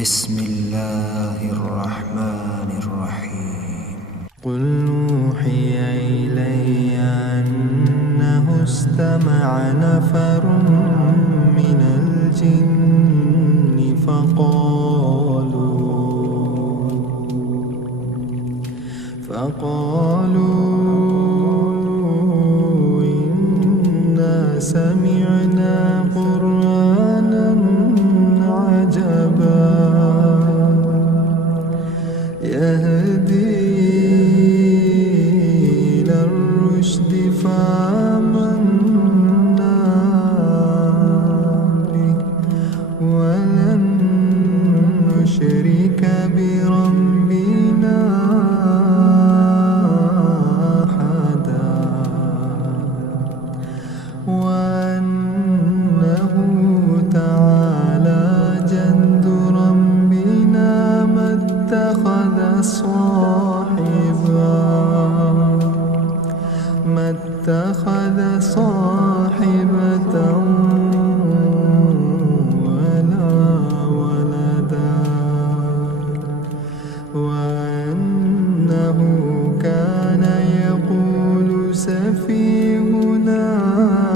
بسم الله الرحمن الرحيم. قل أوحي إلي أنه استمع نفر من الجن فقالوا إنا سمعنا قرآنا عجبا يهدي إلى الرشد فآمنا به ولن نشرك بربنا أحدا وأنه تعالى جد ربنا ما اتخذ صاحبة ولا ولدا وأنه كان يقول سفيهنا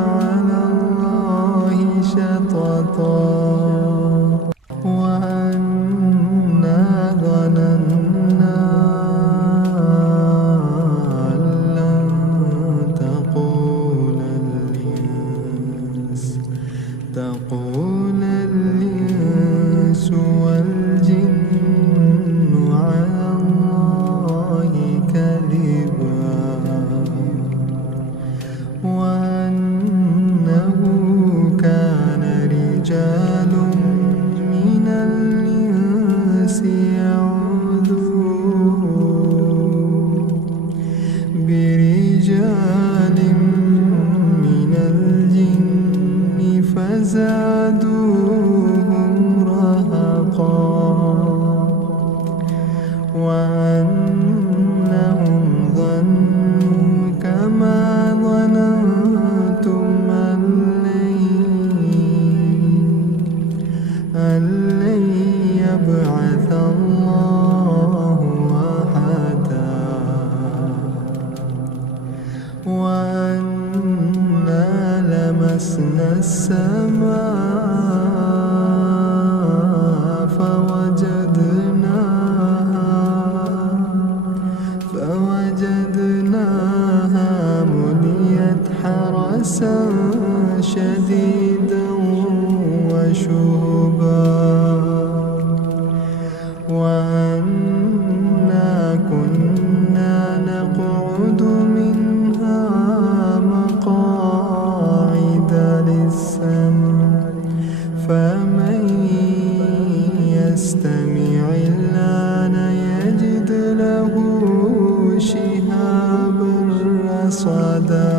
على الله شططا وأنا ظننا أن لن تقول الإنس والجن على الله كذبا وأنه كان رجال من الإنس يعوذون برجال من الجن فزادوهم رهقا وأنهم ظنوا كما ظننتم أن لن يبعث الله أحدا وأنا لمسنا السماء فوجدناها مليت حرسا شديدا وشهبا وأنا كنا نقعد منها مقاعد للسمع فمن يستمع الآن يجد له شهابا رصدا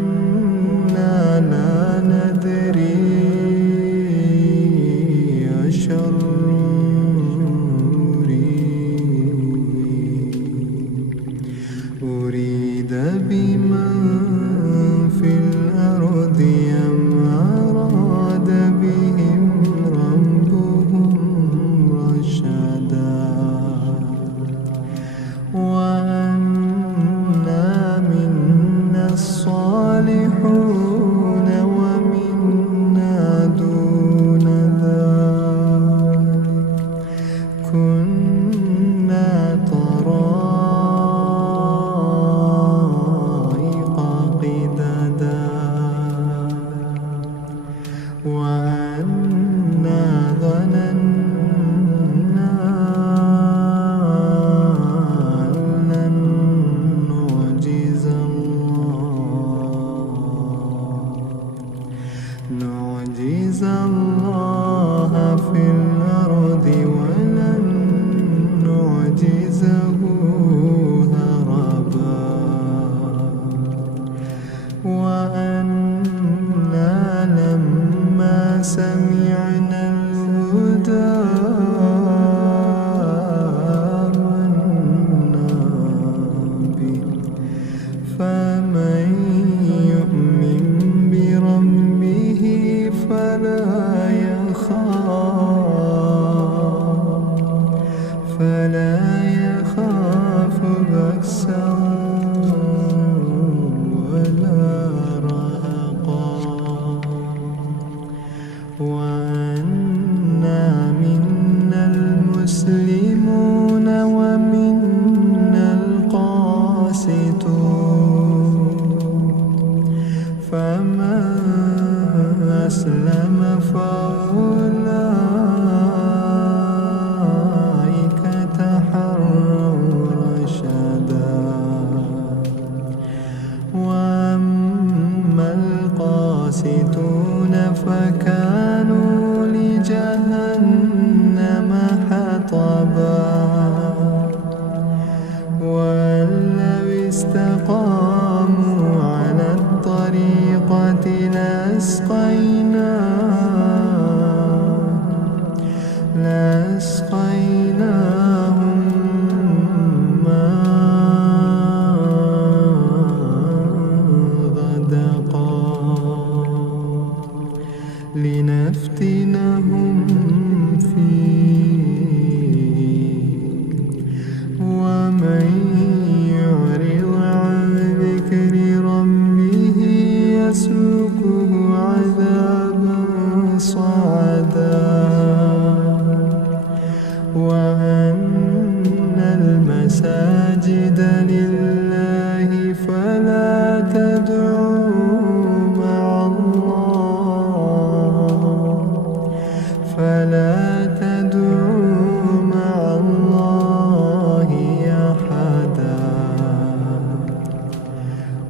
وأنا لا ندري أشر أريد بمن في الأرض أم أراد بهم ربهم رشدا وأنا منا الصالحون ومنا دون ذلك كنا طرائق قددا وأنا ظننا أن لن نعجز الله في الأرض ولن نعجزه هربا وأنا لما سمعنا الهدى آمنا به فمن يؤمن بربه فلا وأنا منا المسلمون ومنا القاسطون فمن أسلم فأولئك تحروا رشدا وأما القاسطون فكانوا لجهنم حطبا وأن لو استقاموا على الطريقة لأسقيناهم لنفتنهم فيه ومن يعرض عن ذكر ربه يسلكه عذابا صعدا وأن المساجد لله فلا تدعوا مع الله أحدا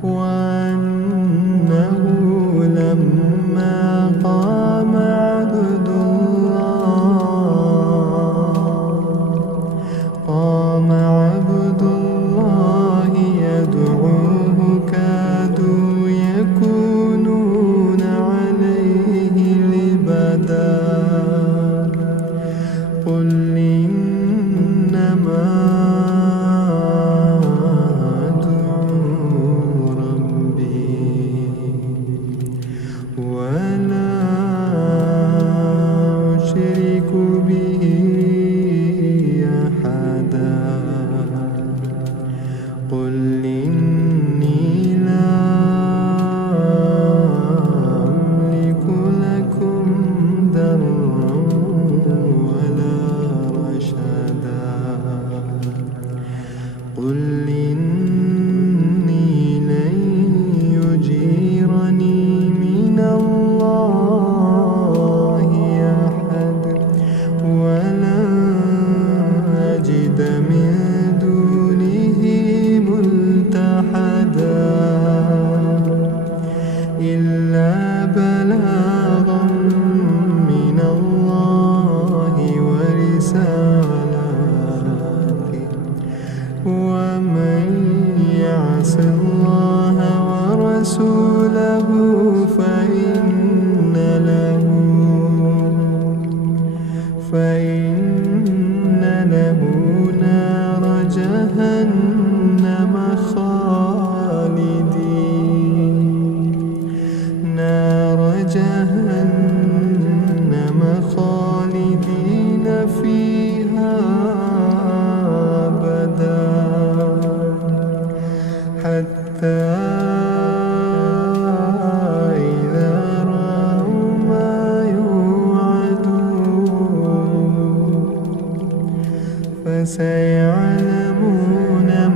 وأنه لما قام عبد الله يدعوه كادوا يكونون عليه لبدا قل إنما أدعو ربي ولا أشرك به أحدا قل إني لا أملك لكم ضرا قل إني لن يجيرني من الله أحد ولن أجد من دونه ملتحدا إلا بلاغا من الله ورسالته ومن يعص الله ورسوله فإن له نار جهنم خالدين فيها أبدا حتى إذا رأوا ما يوعدون فسيعلمون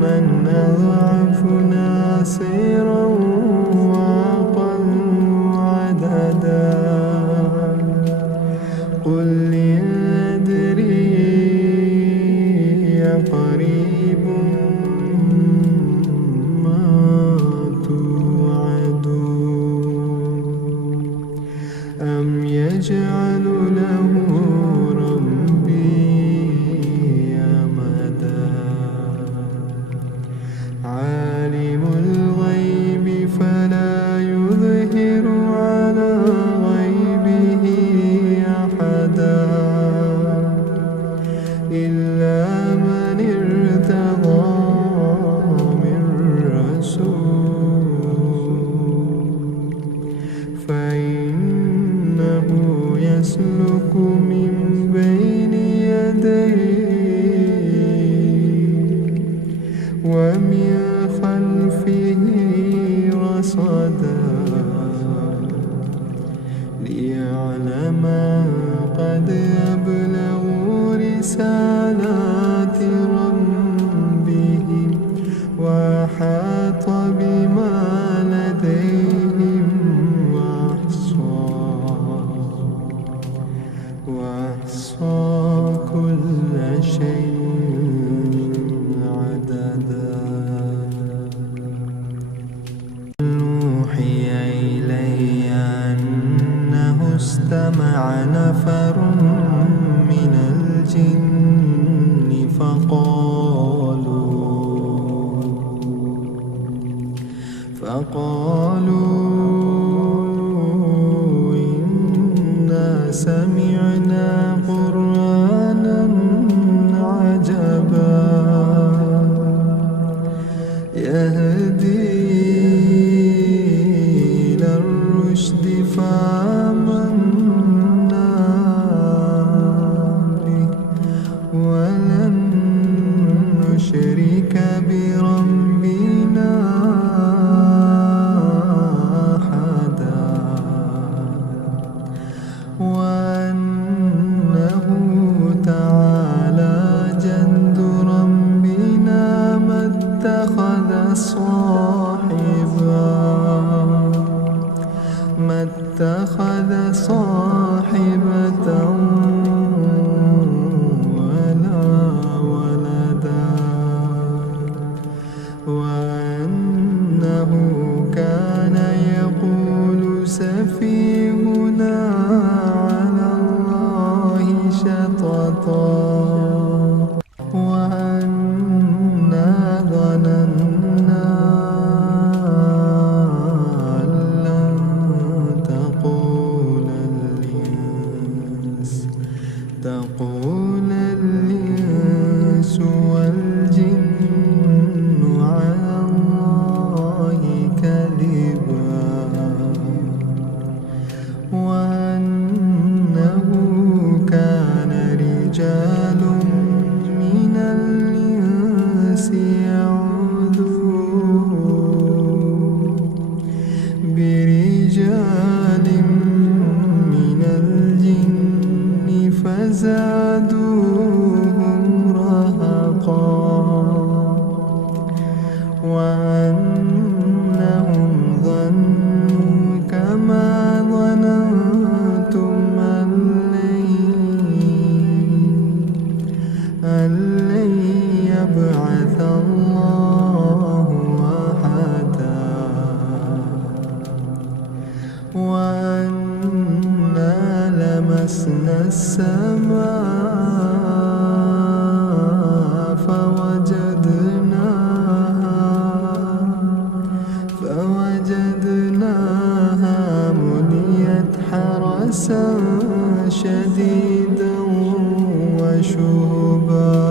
من أضعف ناصرا وأقل عددا قل أدري قريب ما توعدون أم يجعل له ربي أمدا عالم الغيب فلا يظهر على غيبه أحدا إلا من ارتضى من رسول فإنه يسلك ليعلما قد أبلغوا رسالات ربهم وأحاط بما لديهم وأحصى كل شيء عددا. أوحي إلي أنه استمع نفر من الجن فقالوا إنا سمعنا قرآنا عجبا يهدي إلى الرشد فآمنا به ولن نشرك بربنا أحدا وأنه تعالى جد ربنا ما اتخذ صاحبة ولا ولدا وأنه كان يقول سفيهنا على الله شططا وأنا ظننا أن لن تقول الإنس والجن على الله كذبا وأنه كان رجال من الإنس يعوذون برجال من الجن فزادوهم رهقا وأنهم ظنوا كما ظننتم أن لن يبعث الله أحدا وأنا لمسنا السماء فوجدناها مليت حرسا شديدا وشهبا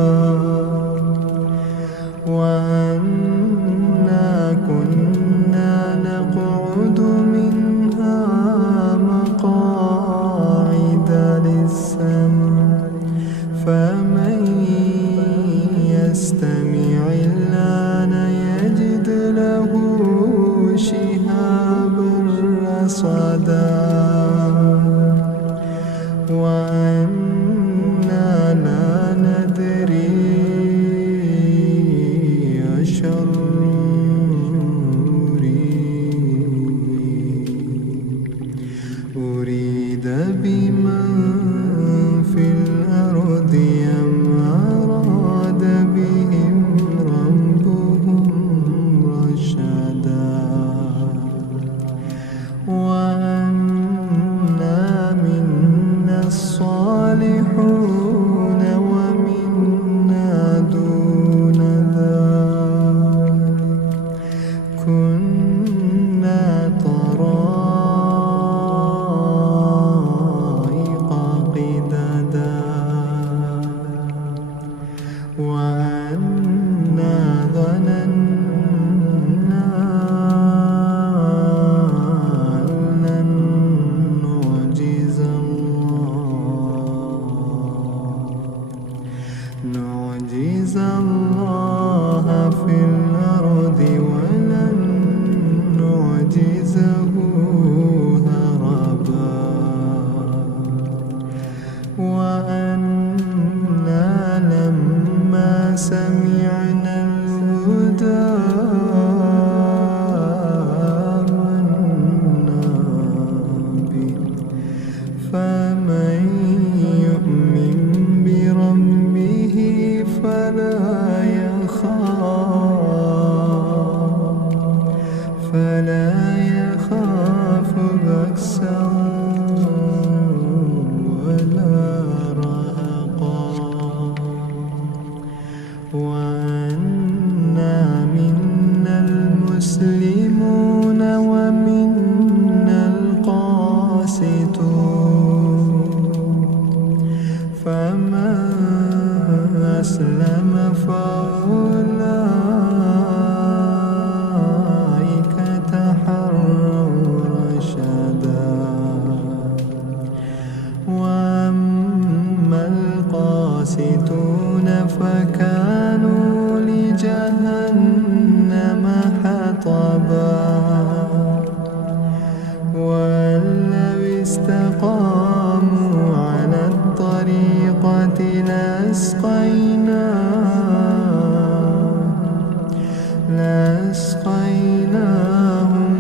وأنا كنا نقعد منها مقاعد للسمع فمن يستمع الآن يجد له شهابا رصدا وأنا لا ندري أشر أريد بمن في الأرض أم أراد بهم ربهم رشدا وأنا منا الصالحون ومنا دون ذلك كنا طرائق فمن يؤمن بربه فلا يخاف بأسا ولا رهقا وأنا منا المسلمون ومنا القاسطون فمن أسلم فأولئك تحروا رشدا وأما القاسطون فكانوا لجهنم حطبا وأن لو استقاموا على الطريقة لأسقيناهم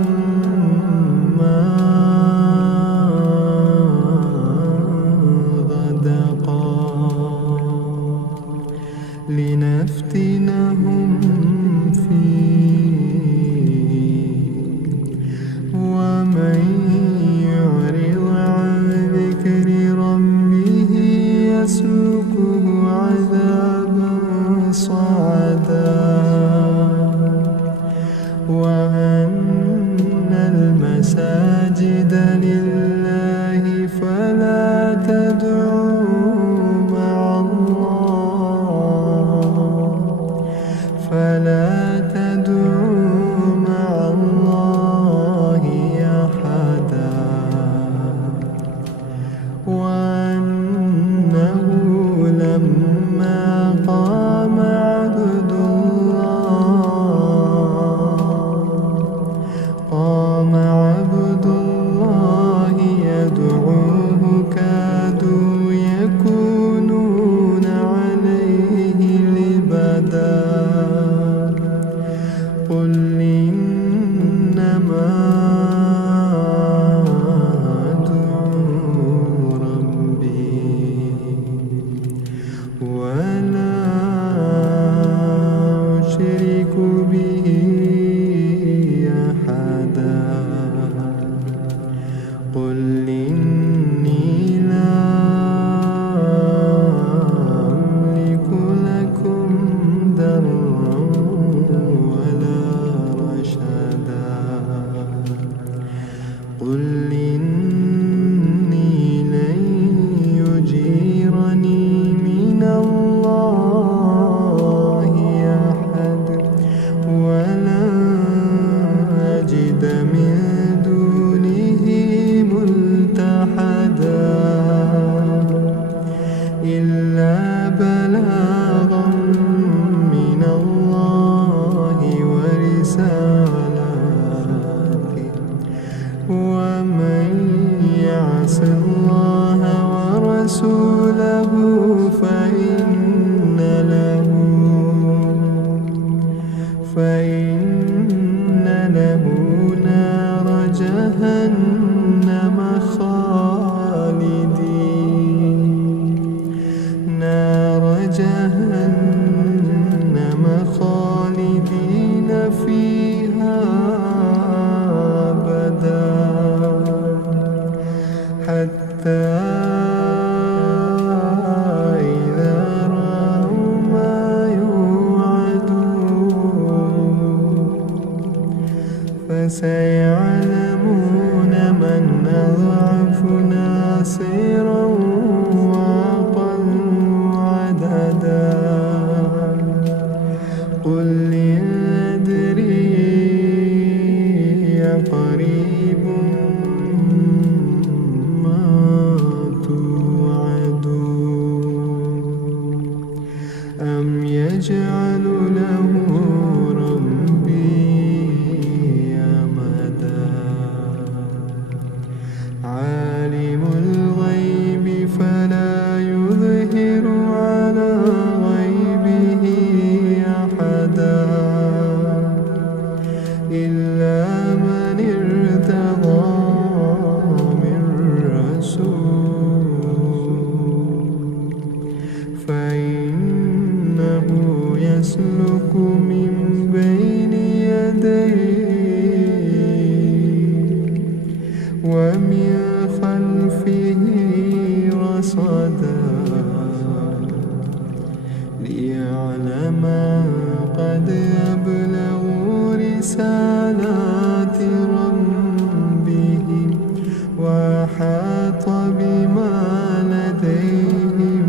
ماء غدقا لنفتنهم فيه ومن يعرض عن ذكر ربه يسلكه عذابا صعدا وأن المساجد لله فلا تدعوا مع الله أحدا وأنه لما قام عبد الله يدعوه كادوا يكونون عليه لبدا قل إنما أدعو ربي ولا أشرك به أحدا قل إني لا أملك لكم ضرا ولا رشدا قل إني لن يجيرني من الله أحد ولن أجد من دونه ملتحدا إلا بلاغا من الله ورسالاته ومن يعص الله ورسوله فإن له نار جهنم خالدين فيها أبدا حتى إذا رأوا ما يوعدون فسيعلمون من أضعف ناصرا وأقل عددا قل أدري قريب ما توعدون أم يجعل له ربي أمدا رصدا ليعلم قد أبلغوا رسالات ربهم وأحاط بما لديهم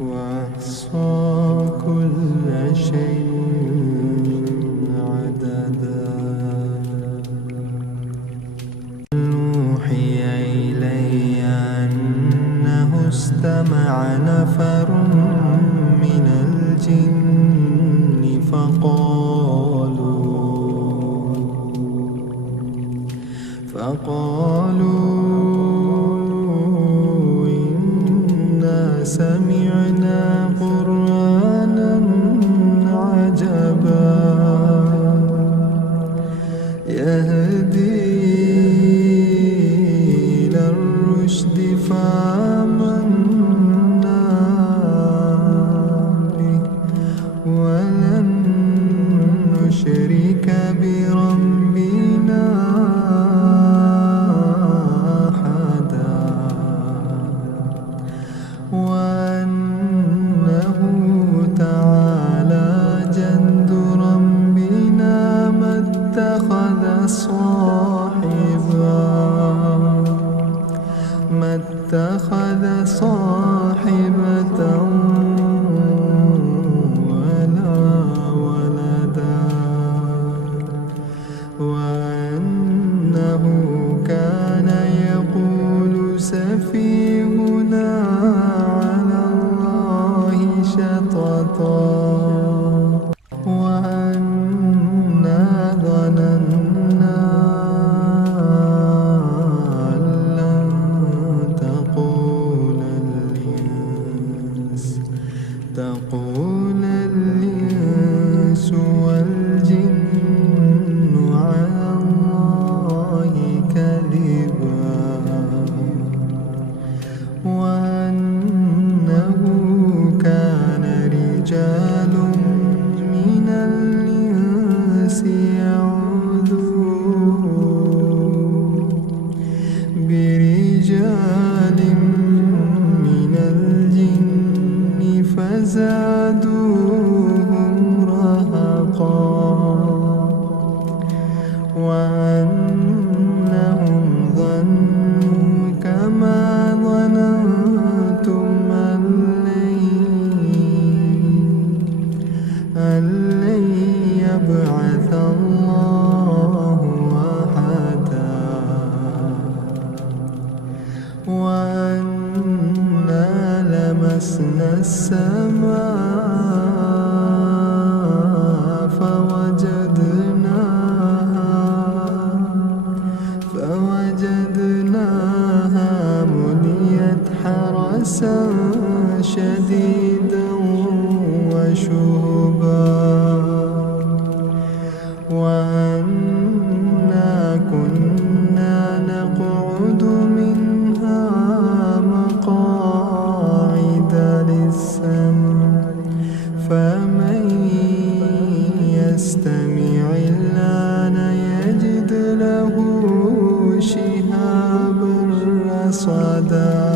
وأحصى كل شيء عددا. أوحي إلي أنه استمع نفر من الجن فقالوا إنا سمعنا قرآنا عجبا يهدي إلى الرشد فآمنا به ولن نشرك بربنا أحدا وأنه تعالى جد ربنا ما اتخذ صاحبة ولا ولدا وأنه كان يقول سفيهنا على الله شططا وأنا ظننا أن لن تقول الإنس والجن على الله كذبا وأنه كان رجال من الإنس يعوذون برجال من الجن فزادوهم رهقا وأنهم ظنوا كما ظننتم أن لن يبعث الله أحدا وأنا لمسنا السماء فوجدناها مليت حرسا شديدا وشهبا وأنا كنا نقعد منها مقاعد للسمع فمن يستمع الآن يجد له شهابا رصدا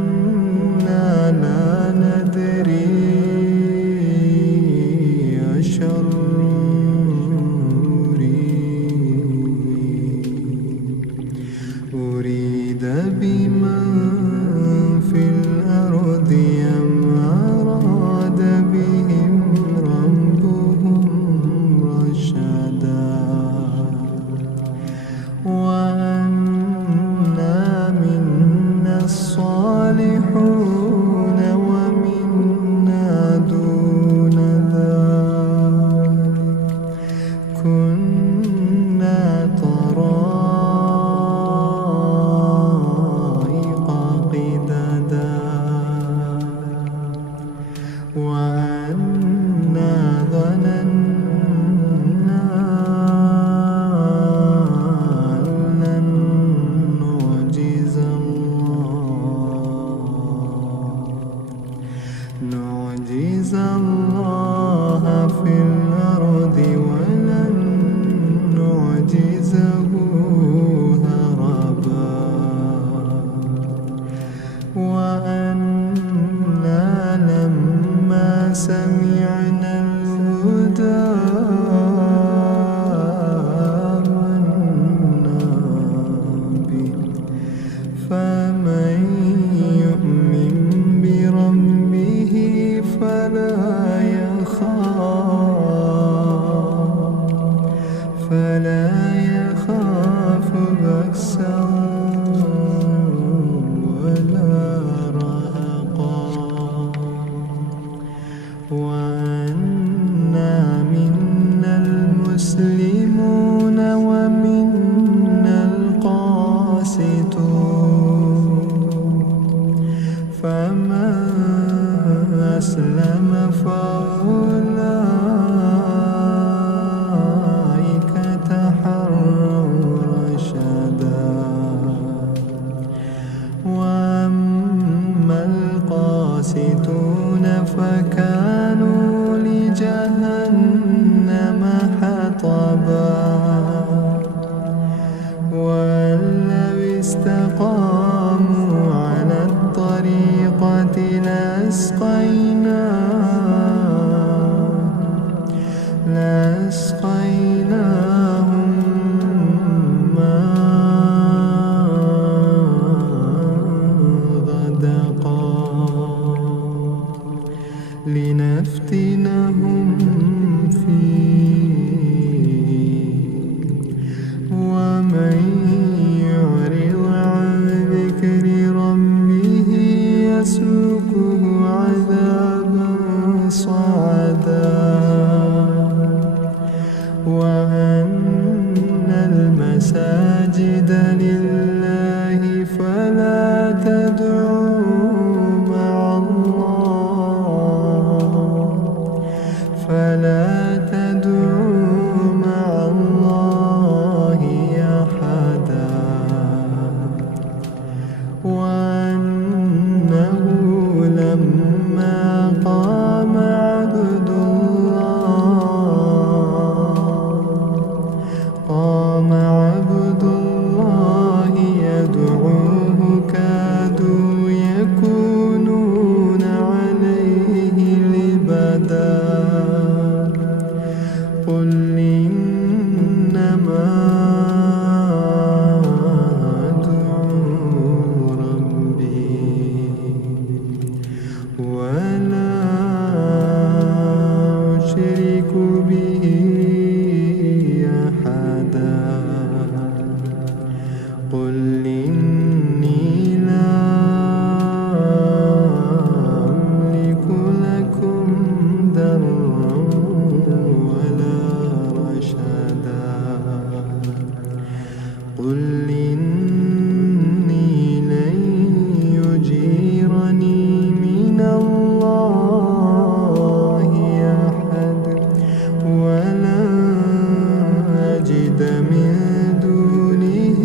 وأنا لا ندري أشر أريد بمن في الأرض أم أراد بهم ربهم رشدا وأن فاتخذه هربا وأنا لما سمعنا الهدى آمنا به فمن يؤمن بربه فلا يخاف بأسا ولا رهقا وأنا منا المسلمون ومنا القاسطون فمن أسلم فأولئك تحروا رشدا وأما القاسطون فكانوا لجهنم حطبا وأن لو استقاموا على الطريقة لأسقيناهم ماء غدقا لنفتنهم فيه ومن يعرض عن ذكر ربه يسلكه عذابا صعدا وأن المساجد لله فلا تدعوا مع الله أحدا وأنه لما قام عبد الله يدعوه كادوا يكونون عليه لبدا قل إنما أدعو ربي ولا أشرك به أحدا قل إني لا أملك لكم ضرا ولا رشدا قل إني لن يجيرني من الله أحد ولن أجد من دونه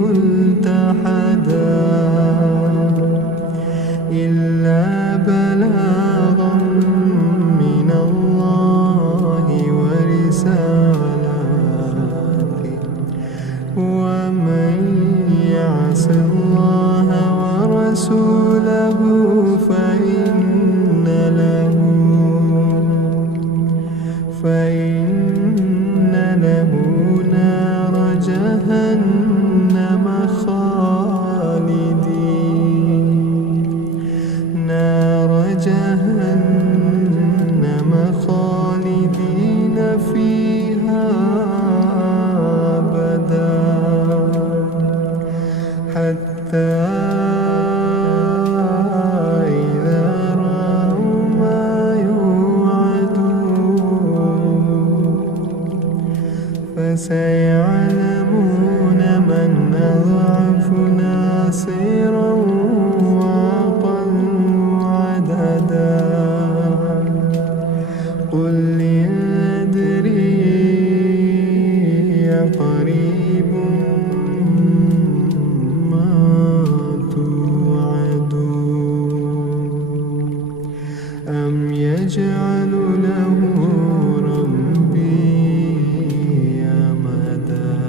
ملتحدا إلا بلاغا من الله ورسالاته ومن يعص الله ورسوله فإن له نار جهنم خالدين فيها أبدا حتى إذا رأوا ما يوعدون فسيعلمون من أضعف ناصرا وأقل عددا قل أدري قريب ما توعدون أم يجعل له ربي أمدا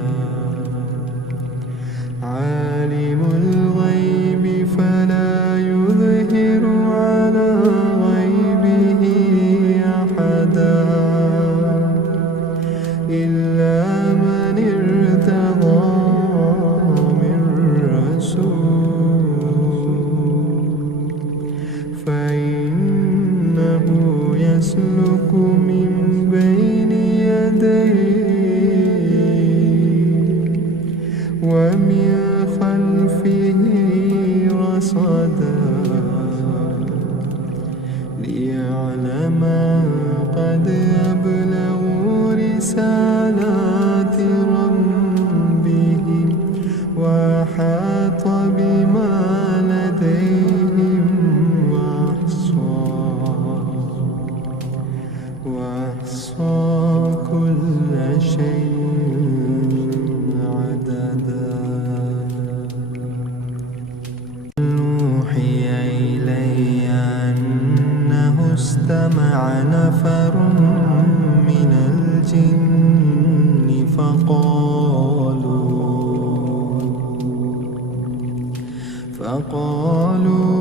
قالوا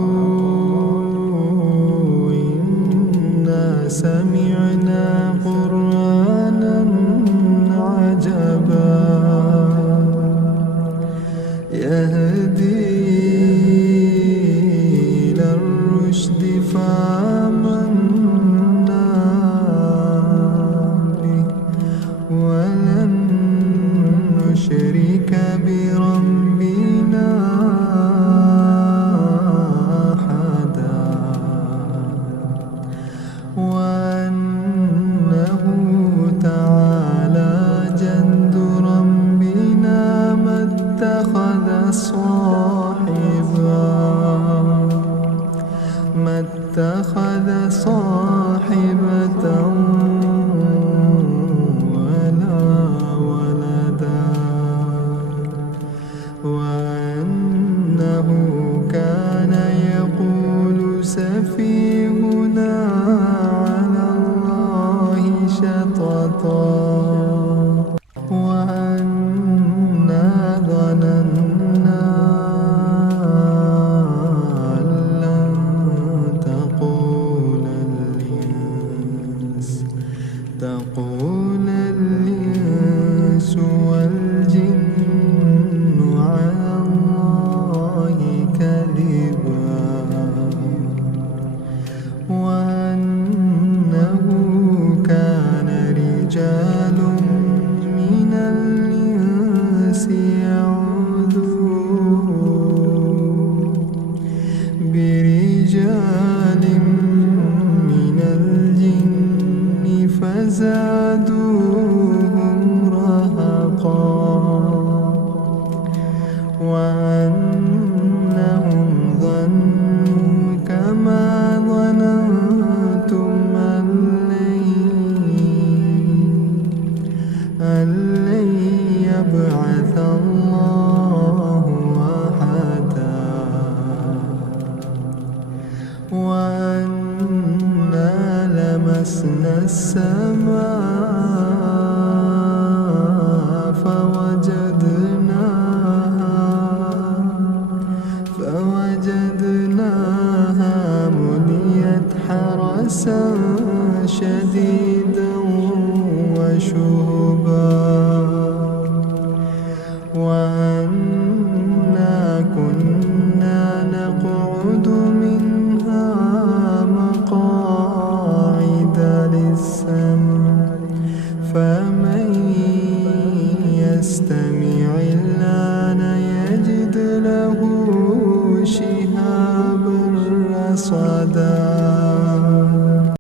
إنا سمعنا قرآنا عجبا يهدي إلى الرشد فآمنا به ولن نشرك بربنا أحدا وأنه تعالى جد ربنا ما اتخذ صاحبة ولا ولدا وأنه كان يقول سفيهنا على الله شططا وأنا ظننا أن لن تقول الإنس والجن على الله كذبا وأنه كان رجال من الإنس يعوذون برجال من الجن فزادوهم رهقا وأنهم ظنوا كما ظننتم أن لن يبعث الله أحدا وأنا لمسنا السماء فوجدناها مليت حرسا شديدا وشهبا وأنا كنا نقعد منها مقاعد للسمع فمن يستمع الآن يجد له شهابا رصدا